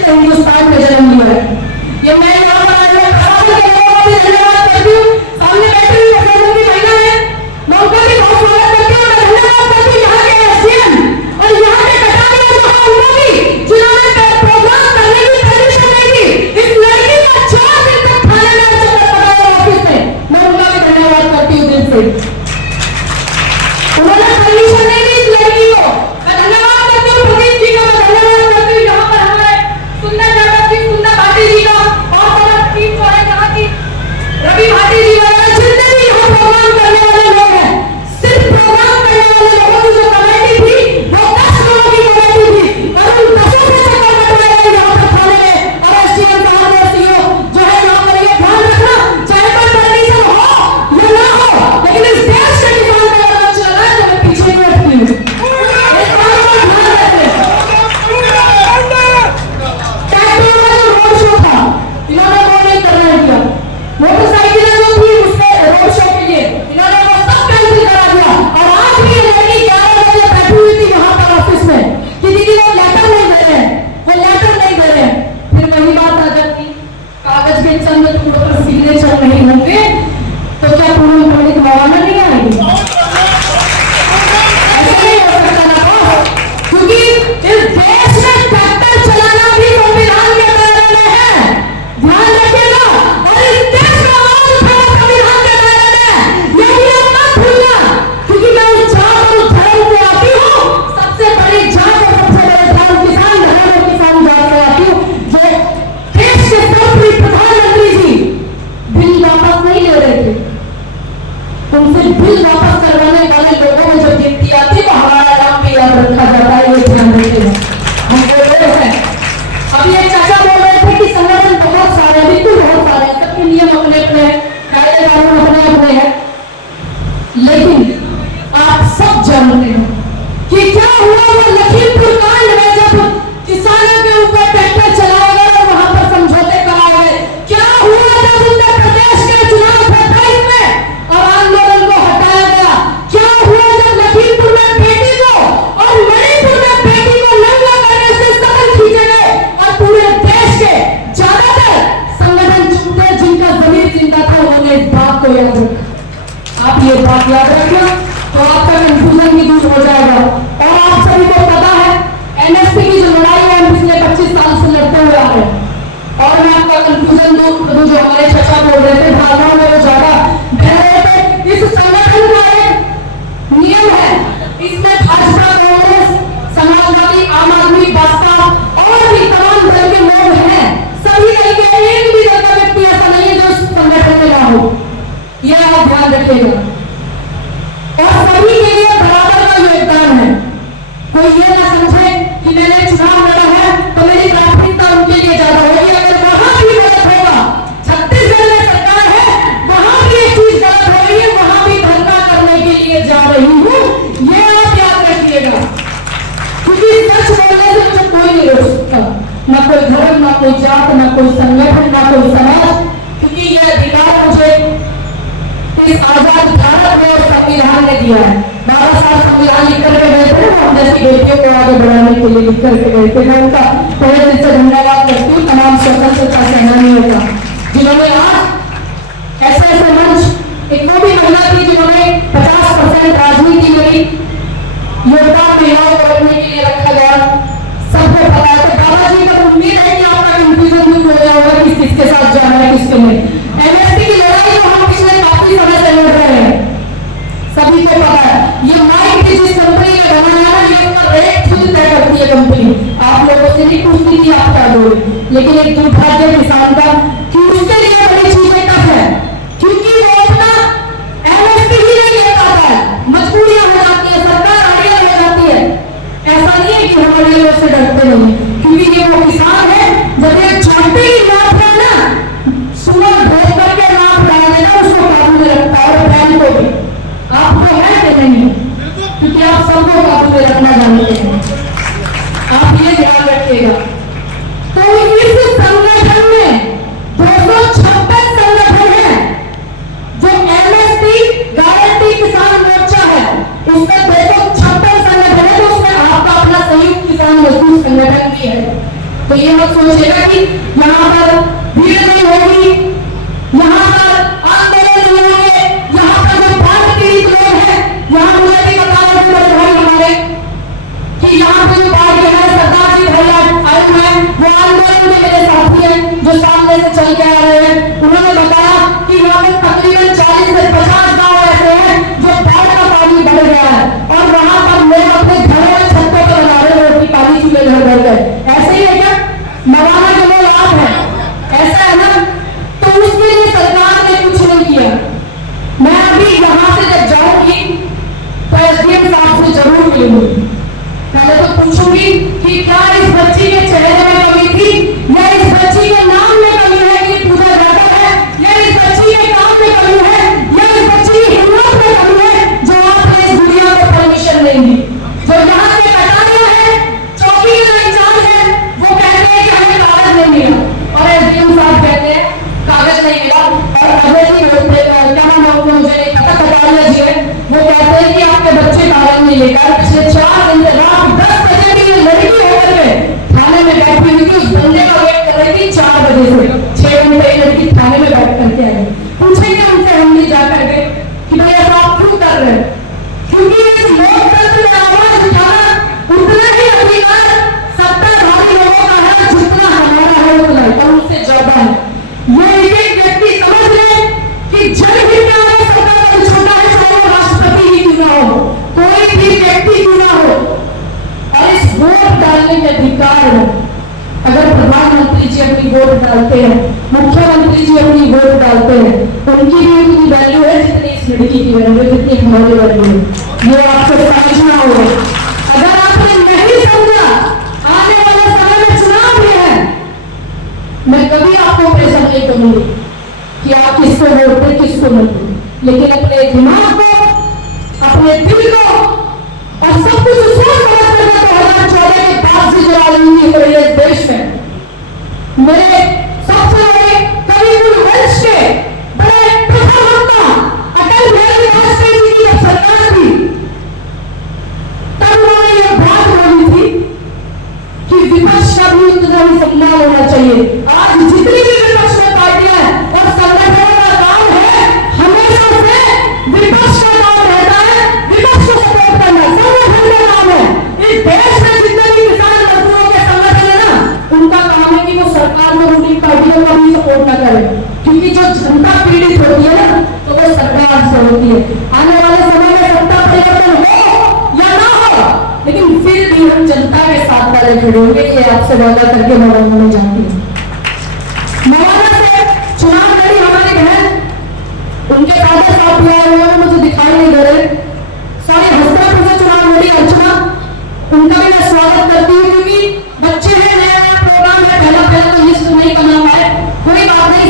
इस हिंदुस्तान में जन्म लिया है। ये मैं यहाँ पर आने वाले धन्यवाद करती हूँ। सामने बैठी हुई प्रधानमंत्री महिला है, मैं उनका भी बहुत स्वागत करती हूँ। मैं धन्यवाद करती हूँ यहाँ के एसडीएम और यहाँ के कटारिया उनको भी, जिन्होंने प्रोग्राम करने की परमिशन नहीं दी। इस लड़की का 4 दिन तक थाने में चक्कर लगाया ऑफिस में, मैं उनका भी धन्यवाद करती हूँ दिल से। उन्होंने परमिशन नहीं दी इस लड़की को। मैं धन्यवाद करती हूँ प्रदीप जी का, मैं धन्यवाद करती हूँ यहाँ पर हमारे सुंदर यादव जी, सुंदर भाटी जी का, और तरफ टीम जो है यहाँ की रवि भाटी जी वगैरह जितने भी यहाँ प्रोग्राम करने वाले लोग हैं। सिर्फ प्रोग्राम करने वाले लोगों की जो कमेटी थी वो 10 लोगों की कमेटी थी और उन 10 से चक्कर कटवाए गए यहाँ पर थाने में। और एसडीएम साहब और सीओ जो है यहाँ पर ये ध्यान रखना, चाहे पर परमिशन हो या ना हो, लेकिन इस देश के किसान का अगर चल रहा है तो मैं पीछे नहीं हटती हूँ। इस बात का ध्यान रखें। ट्रैक्टर का जो रोड शो था इन्होंने वो नहीं करने दिया। मोटरसाइकिलें जो थी उसके रोड शो के लिए इन्होंने वो सब कैंसिल करा दिया। और आज भी ये लड़की 11 बजे बैठी हुई थी वहां पर ऑफिस में कि दीदी वो लेटर नहीं दे रहे हैं, वो लेटर नहीं दे रहे हैं। फिर वही बात आ जाती, कागज के चंद टुकड़ों पर सिग्नेचर नहीं होंगे तो क्या पूरी पब्लिक रवाना नहीं आएगी? ऐसा नहीं हो सकता ना बॉस, क्योंकि इस देश में ट्रैक्टर चलाना भी संविधान के दायरे में है, ध्यान रखिएगा। और इस देश में आवाज उठाना संविधान के दायरे में है, यही आप मत भूलना। क्योंकि मैं उस जात और धर्म से आती हूँ, सबसे बड़ी जात और सबसे बड़े धर्म किसान धर्म और किसान जात से आती हूँ, जो देश के सर्वोपरि प्रधानमंत्री जी बिल वापस नहीं ले रहे थे। उनसे बिल वापस करवाने वाले लोगों में जो गिनती आती है हमारा नाम भी याद रखा जाता है, ये ध्यान रखिएगा। हम बोल रहे हैं, अभी एक चाचा बोल रहे थे कि संगठन बहुत सारे, बिल्कुल बहुत सारे, सबके नियम अपने अपने हैं, कायदे कानून अपने अपने हैं, लेकिन आप सब जानते हैं कि क्या हुआ वो लखीमपुर कांड में जब किसानों के ऊपर ट्रैक्टर चलाए गए और वहां पर समझौते कराए गए। क्या हुआ जब उत्तर प्रदेश के चुनाव 28 में और आंदोलन को हटाया गया? क्या हुआ जब लखीमपुर में बेटी को और मणिपुर में बेटी को नंगा करने से सदन खींचे गए और पूरे देश के ज्यादातर संगठन छूटे जिनका जमीर जिंदा था, उन्होंने इस बात को याद रखा। आप ये बात याद रखना तो आपका कंफ्यूजन भी दूर हो जाएगा। और आप सभी को पता है एनएसपी की जो लड़ाई है हम पिछले 25 साल से लड़ते हुए आ रहे हैं। और मैं आपका कंफ्यूजन दूर करूं, जो हमारे चाचा बोल रहे थे भावनाओं में वो ज्यादा बह रहे थे। इस संगठन का एक नियम है, इसमें भाजपा, कांग्रेस, समाजवादी, आम आदमी, बसपा और भी तमाम दल के लोग हैं। सभी दल के एक भी दल का व्यक्ति ऐसा नहीं है जो संगठन में ना हो, यह आप ध्यान रखिएगा। और सभी के लिए बराबर का योगदान है। कोई ये ना समझे कि मैंने चुनाव लड़ा है तो मेरी प्राथमिकता उनके लिए ज्यादा होगी। अगर वहां भी गलत होगा, छत्तीसगढ़ में सरकार है, वहां भी एक चीज गलत हो रही है, वहां भी धरना करने के लिए जा रही हूँ, ये आप याद रखिएगा। क्योंकि सच बोलने से मुझे कोई नहीं रोक सकता, ना कोई धर्म, ना कोई जात, ना कोई संगठन, ना कोई समाज, क्योंकि यह अधिकार मुझे इस आजाद भारत में और संविधान ने दिया है। 12 साल संविधान लिख करके गए थे, हम जैसी बेटियों को आगे बढ़ाने के लिए लिख करके गए थे। मैं उनका तहे दिल से धन्यवाद करती हूँ तमाम स्वतंत्रता सेनानियों का, जिन्होंने आज ऐसे ऐसे मंच, एक वो भी महिला थी जिन्होंने 50% राजनीति में योगदान महिलाओं को रखने के लिए रखा गया। सबको पता है। तो दादाजी को उम्मीद है कि आपका कंफ्यूजन दूर हो गया होगा कि किसके साथ जाना है, किसके नहीं। एमएसपी की लड़ाई तो हम पिछले काफी समय से लड़ रहे हैं, सभी को पता है। ये माइक भी जिस कंपनी ने बनाया है, ये उसका रेट खुद तय करती है कंपनी। आप लोगों से नहीं पूछती कि आप क्या दोगे, लेकिन एक दुर्भाग्य किसान का कि उसके लिए बड़ी चीजें टफ है, क्योंकि वो अपना एमएसपी ही नहीं ले पाता है, मजबूरियां हो जाती है, सरकार आड़ियां हो जाती है। ऐसा नहीं है कि हमारे लिए उससे डरते नहीं, क्योंकि ये वो किसान है जब एक छोटी नाप है ना, सुबह भोग करके नाप लगा देना, उसको काबू में रखता है। और बहन को भी आपको है कि नहीं, क्योंकि आप सबको काबू में रखना जानते हैं, आप ये ध्यान रखिएगा। तो इस संगठन में 256 संगठन है, जो एमएसपी गारंटी किसान मोर्चा है, उसमें 256 संगठन है, तो उसमें आपका अपना संयुक्त किसान मजदूर संगठन भी है। तो ये मत सोचिएगा कि यहाँ पर भीड़ नहीं होगी, यहाँ पर आंदोलन नहीं होंगे, यहाँ पर जो बाढ़ पीड़ित लोग हैं, यहाँ मुझे भी बताया बड़े भाई हमारे कि यहाँ पे जो बाढ़ है सरदार जी भाई आए हुए हैं, वो आंदोलन में मेरे साथी हैं जो सामने से चल के आ रहे हैं। उन्होंने बताया कि यहाँ पे तकरीबन 40 से 50 गांव ऐसे हैं जो बाढ़ का पानी बढ़ गया है और वहां पर लोग अपने घरों में छतों पर लगा रहे हैं कि पानी चूल्हे घर भर गए। ऐसे ही है क्या? मवाना के लोग आप हैं, ऐसा है ना? तो उसके लिए सरकार ने कुछ नहीं किया। मैं अभी यहाँ से जब जाऊंगी तो एसडीएम साहब से जरूर मिलूंगी। पहले तो पूछूंगी कि क्या इस बच्ची के चेहरे में कमी थी, या इस बच्ची के नाम में कमी है कि पूजा जाता है, या इस बच्ची के काम में कमी है, या इस बच्ची की हिम्मत में कमी है जो आपने इस दुनिया को परमिशन नहीं दी। जो यहाँ से कटारिया है, चौकी का इंचार्ज है, वो कहते हैं कि हमें कागज नहीं मिला, और एसडीएम साहब कहते हैं कागज नहीं मिला, और अगर नहीं बोलते क्या नाम मुझे नहीं पता, कटारिया जी है, वो कहते हैं कि आपके बच्चे कागज नहीं लेकर पिछले 4 दिन से रात 10 बजे की लड़की होकर के थाने में बैठी हुई थी, उस बंदे का वेट कर रही थी 4 बजे से 6 घंटे लड़की थाने में बैठ करके आई। पूछेंगे उनसे हम नहीं जा करके कि भाई ऐसा आप क्यों कर रहे हैं? क्योंकि इस लोकतंत्र में आवाज उठाना उतना ही अधिकार सत्ताधारी लोगों का है जितना हमारा है, उतना ही और उससे ज्यादा है। ये एक व्यक्ति समझ ले कि जनहित में आगे सरकार का छोटा है, चाहे वो राष्ट्रपति ही क्यों ना हो, कोई भी व्यक्ति क्यों ना हो, और इस वोट डालने के अधिकार है। अगर प्रधानमंत्री जी अपनी वोट डालते हैं, मुख्यमंत्री जी अपनी वोट डालते हैं, उनकी भी उतनी वैल्यू है जितनी इस लड़की की वैल्यू, जितनी हमारी वैल्यू है। ये आपको समझना होगा। अगर आपने नहीं समझा, आने वाले समय में चुनाव भी है, मैं कभी आपको प्रेशर नहीं करूंगी कि आप किसको वोट दें किसको नहीं दें, लेकिन अपने दिमाग को, अपने दिल को और सब कुछ सोच समझ कर 2014 के बाद से जो राजनीति हो रही है इस देश में, मेरे सबसे बड़े कवि वंश के बड़े प्रथम अटल बिहारी वाजपेयी जी की जब सरकार थी, तब उन्होंने ये बात बोली थी कि विपक्ष का भी उतना ही सम्मान होना चाहिए। आज जितनी भी विपक्ष में पार्टियां हैं और संगठनों का काम है, हमेशा से विपक्ष का काम रहता है, विपक्ष को सपोर्ट करना संगठन का काम है। इस देश में जितने भी किसान मजदूरों के संगठन है ना, उनका काम है कि वो सरकार में रूलिंग पार्टियों का भी सपोर्ट न करे, क्योंकि जो जनता पीड़ित होती है ना, तो वो सरकार से होती है। आने वाले समय में सत्ता परिवर्तन हो या ना हो, लेकिन फिर भी हम जनता के साथ पहले खड़े होंगे, ये आपसे वादा करके मवाना में जाती हूँ। मवाना से चुनाव लड़ी हमारी बहन, उनके फादर साहब भी आए हुए हैं, मुझे दिखाई नहीं दे रहे, सारे हस्तापुर से चुनाव लड़ी अर्चना, उनका भी मैं स्वागत करती हूँ, क्योंकि बच्चे हैं, नया नया प्रोग्राम है, पहला तो लिस्ट नहीं करना पाए, कोई बात नहीं,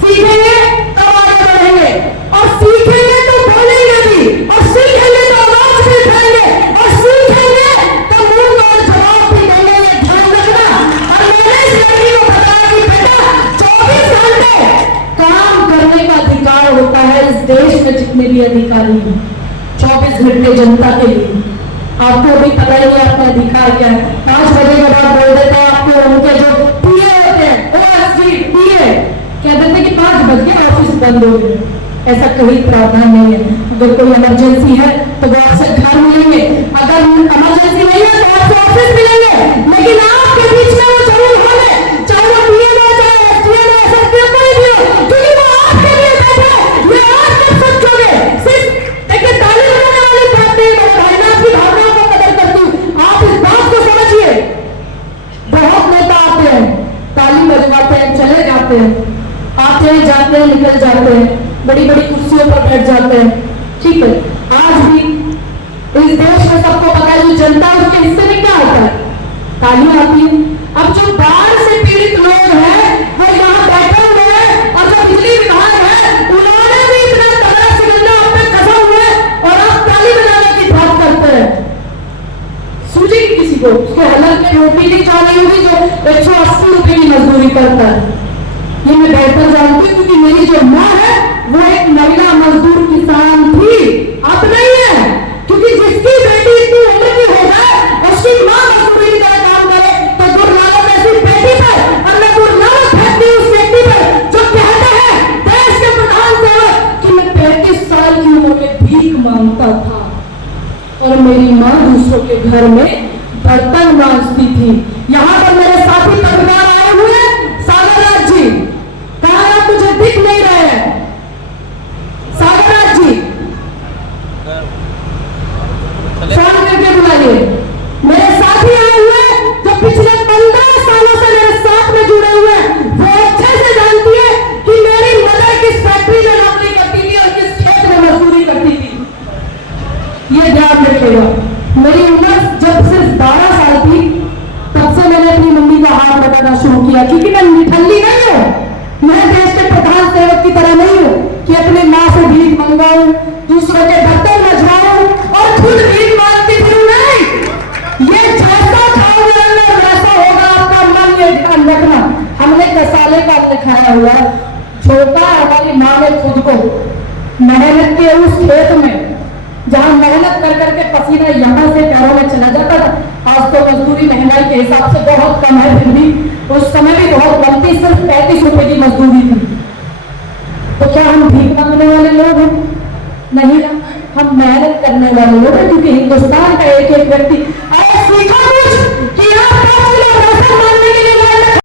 सीखेंगे तब आगे बढ़ेंगे, और सीखेंगे तो बोलेंगे भी, और सीखेंगे तो आवाज भी उठाएंगे, और सीखेंगे तो मुंह और जवाब भी देंगे। ये ध्यान रखना। और मैंने इस लड़की को बताया कि बेटा 24 घंटे काम करने का अधिकार होता है इस देश में, जितने भी अधिकारी हैं 24 घंटे जनता के लिए। आपको अभी पता ही नहीं आपका अधिकार क्या है। 5 बजे के बाद बोल देते हैं आपके उनके जो पीए होते हैं, ओएसडी पीए कह देते हैं कि 5 बज गए ऑफिस बंद हो गए। ऐसा कोई प्रावधान नहीं है। अगर कोई इमरजेंसी है तो वो आपसे घर मिलेंगे, अगर इमरजेंसी नहीं है तो आपसे ऑफिस मिलेंगे, लेकिन आपके बीच में वो जरूर होंगे, चाहे वो पीए हो, चाहे एसडीएम हो, एसएसपी कोई भी हो, क्योंकि वो आपके लिए बैठे हैं। ये आज तक सोचोगे सिर्फ देखिए ताली बजाने वाली बात नहीं है, भाई मैं आपकी भावनाओं को कदर करती हूँ, आप इस बात को समझिए। बहुत नेता आते हैं, ताली बजवाते हैं, चले जाते हैं, आते हैं जाते हैं, निकल जाते हैं, बड़ी बड़ी कुर्सियों पर बैठ जाते हैं, ठीक है। आज भी इस देश में सबको पता है जो जनता है उसके हिस्से में क्या होता है, ताली आती है। अब जो बाढ़ से पीड़ित लोग हैं वो यहाँ बैठे हुए हैं, और जो बिजली विभाग है उन्होंने भी इतना तगड़ा सिकंदर आप पे कसा हुआ है, और आप ताली बजाने की बात करते हैं। सूझेगी किसी को? उसके हलक में रोटी नहीं चाली होगी जो 180 रुपए की मजदूरी करता है। ये मैं बेहतर जानती हूँ, क्योंकि मेरी जो माँ है वो एक महिला मजदूर किसान थी, अब नहीं है, क्योंकि जिसकी बेटी इतनी उम्र की हो जाए उसकी माँ मजदूरी का काम करे तो दुर्भाग्य घर में बर्तन मांजती थी। यहाँ पर मेरे साथी पत्रकार आए हुए सागर राज जी, कहाँ आप मुझे दिख नहीं रहे हैं? सागर राज जी फोन करके बुलाइए। मेरे साथी आए हुए जो पिछले 15 सालों से मेरे साथ में जुड़े हुए हैं, वो अच्छे से जानती है कि मेरी मदर किस फैक्ट्री में नौकरी करती थी और किस खेत में मजदूरी करती थी। ये ध्यान रखिएगा। मेरी उम्र जब सिर्फ 12 साल थी तब से मैंने अपनी मम्मी का हाथ बताना शुरू किया, क्योंकि मैं निठल्ली नहीं हूँ, मैं देश के प्रधान सेवक की तरह नहीं हूँ कि अपनी माँ से भीख मंगाऊं, दूसरों के बर्तन मजवाऊं और खुद भीख मांगती फिरूं। नहीं, ये जैसा खाओगे अंदर वैसा होगा आपका मन, ये ध्यान रखना। हमने कसाले का लिखाया हुआ झोंका हमारी माँ ने खुद को मेहनत के उस खेत में जहां मेहनत कर करके पसीना यहाँ से पैरों में चला जाता था। आज तो मजदूरी महंगाई के हिसाब से बहुत कम है, फिर भी उस समय भी बहुत बनती, सिर्फ 35 रुपए की मजदूरी थी। तो क्या हम भीख मांगने वाले लोग हैं? नहीं, हम मेहनत करने वाले लोग हैं, क्योंकि हिंदुस्तान का एक एक व्यक्ति